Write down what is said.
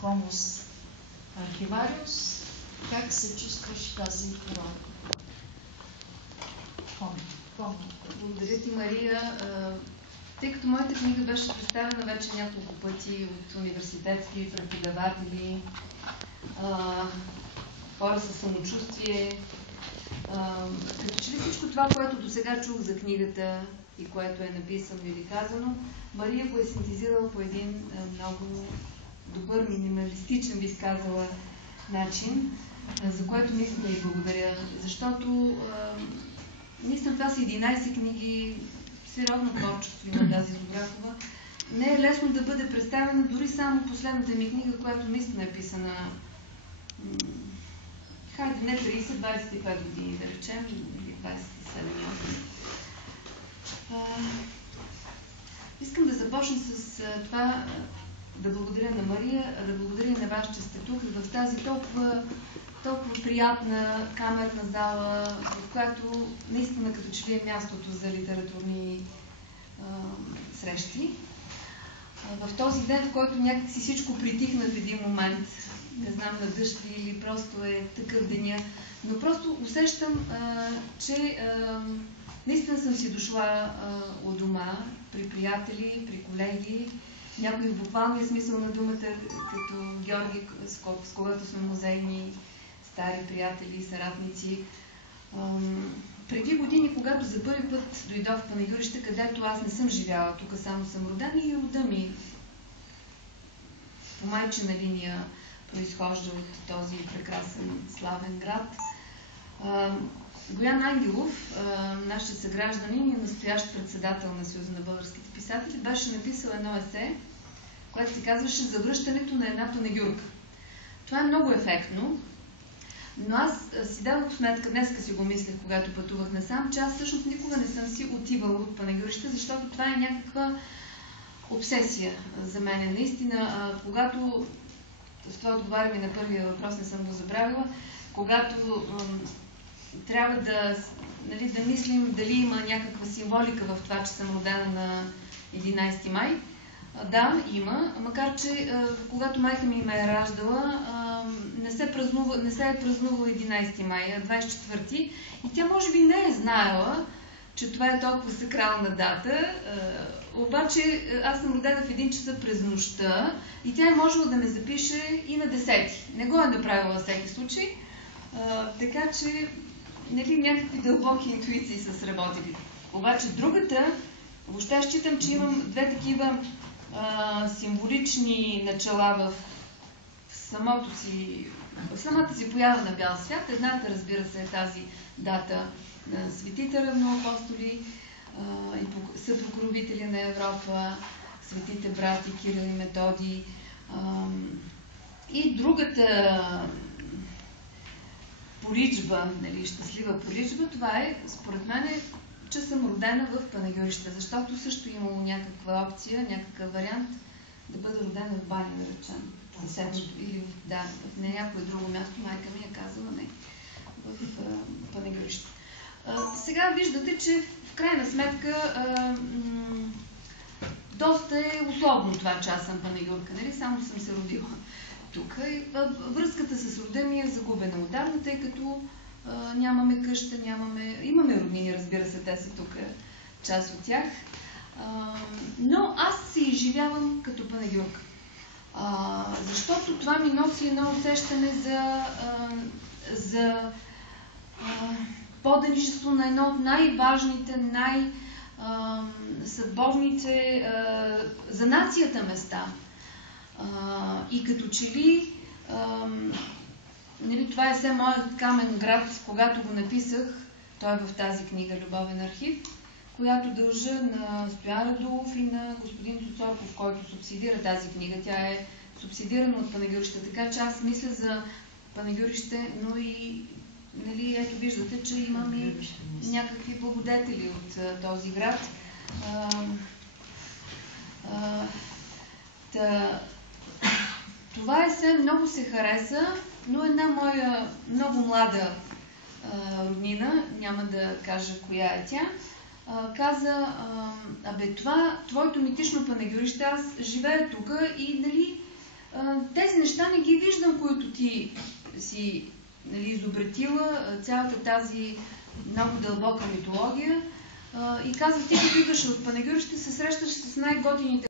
Хомус Архивариус. Как се чувстваш тази роля? Благодаря ти, Мария. Тъй като моята книга беше представена вече няколко пъти от университетски преподаватели, хора със самочувствие, като че ли всичко това, което до сега чух за книгата и което е написано или казано, Мария го е синтезирала по един много добър, минималистичен, бих казала, начин, за което наистина и благодаря. Защото наистина това са 11 книги, сериозно творчество има тази Зографова. Не е лесно да бъде представена, дори само последната ми книга, която наистина е писана, хайде не 30-25 години, да речем, или 27-8. Искам да започна с това, да благодаря на Мария, да благодаря на вас, че сте тук в тази толкова приятна камерна зала, в която наистина като че ли е мястото за литературни срещи. В този ден, в който някакси всичко притихна в един момент, не знам на дъжд или просто е такъв деня, но просто усещам, че наистина съм си дошла от дома, при приятели, при колеги, някои в буквалния смисъл на думата, като Георги, с когото сме музейни стари приятели, съратници. Преди години, когато за първи път дойдох в Панагюрище, където аз не съм живяла, тук само съм родена и рода ми по майчина линия произхожда от този прекрасен славен град. Боян Ангелов, нашия съгражданин и настоящ председател на Съюза на българските писатели, беше написал едно есе, което се казваше "Завръщането на една панагюрка". Това е много ефектно, но аз си дадох сметка, днеска си го мислех, когато пътувах насам, че аз всъщност никога не съм си отивала от Панагюрище, защото това е някаква обсесия за мен. Наистина, когато, с това отговарям и на първия въпрос, не съм го забравила, когато трябва да мислим дали има някаква символика в това, че съм родена на 11 май. Да, има, макар че когато майка ми ме е раждала, не се е празнувала 11 май, а 24-ти, и тя може би не е знаела, че това е толкова сакрална дата, обаче аз съм родена в 1 часа през нощта и тя е можела да ме запише и на 10-ти. Не го е направила във всеки случай, така че някакви дълбоки интуиции са сработили. Обаче другата, въобще аз считам, че имам две такива символични начала в самата си поява на бял свят. Едната, разбира се, е тази дата на светите равноапостоли и съпокровители на Европа, светите брати Кирил и Методий. И другата поричба, щастлива поричба, това е, според мен, че съм родена в Панагюрище, защото също имало някаква опция, някакъв вариант да бъда родена в Баня, да речем. Или в някое друго място, майка ми е казала не, в Панагюрище. Сега виждате, че в крайна сметка доста е условно това, че аз съм панагюрка, само съм се родила тук. Връзката с рода ми е загубена отдавна, тъй като нямаме къща, имаме роднини, разбира се, те са тук, част от тях. Но аз се изживявам като панагюрка. Защото това ми носи едно усещане за поданичество на едно от най-важните, най-съдбовните за нацията места. И като че ли това е все моят камен град, когато го написах, той е в тази книга "Любовен архив", която дължа на Стоян Радулов и на господин Цуцорков, който субсидира тази книга. Тя е субсидирана от Панагюрище, така че аз мисля за Панагюрище, но и ето виждате, че имам и някакви благодетели от този град. Това есе много се хареса, но една моя много млада роднина, няма да кажа коя е тя, каза: това твоето митично Панагюрище, аз живея тук и тези неща не ги виждам, които ти си изобретила, цялата тази много дълбока митология. И казвам, ти като идваш от панегюр, ще се срещаш с най-готините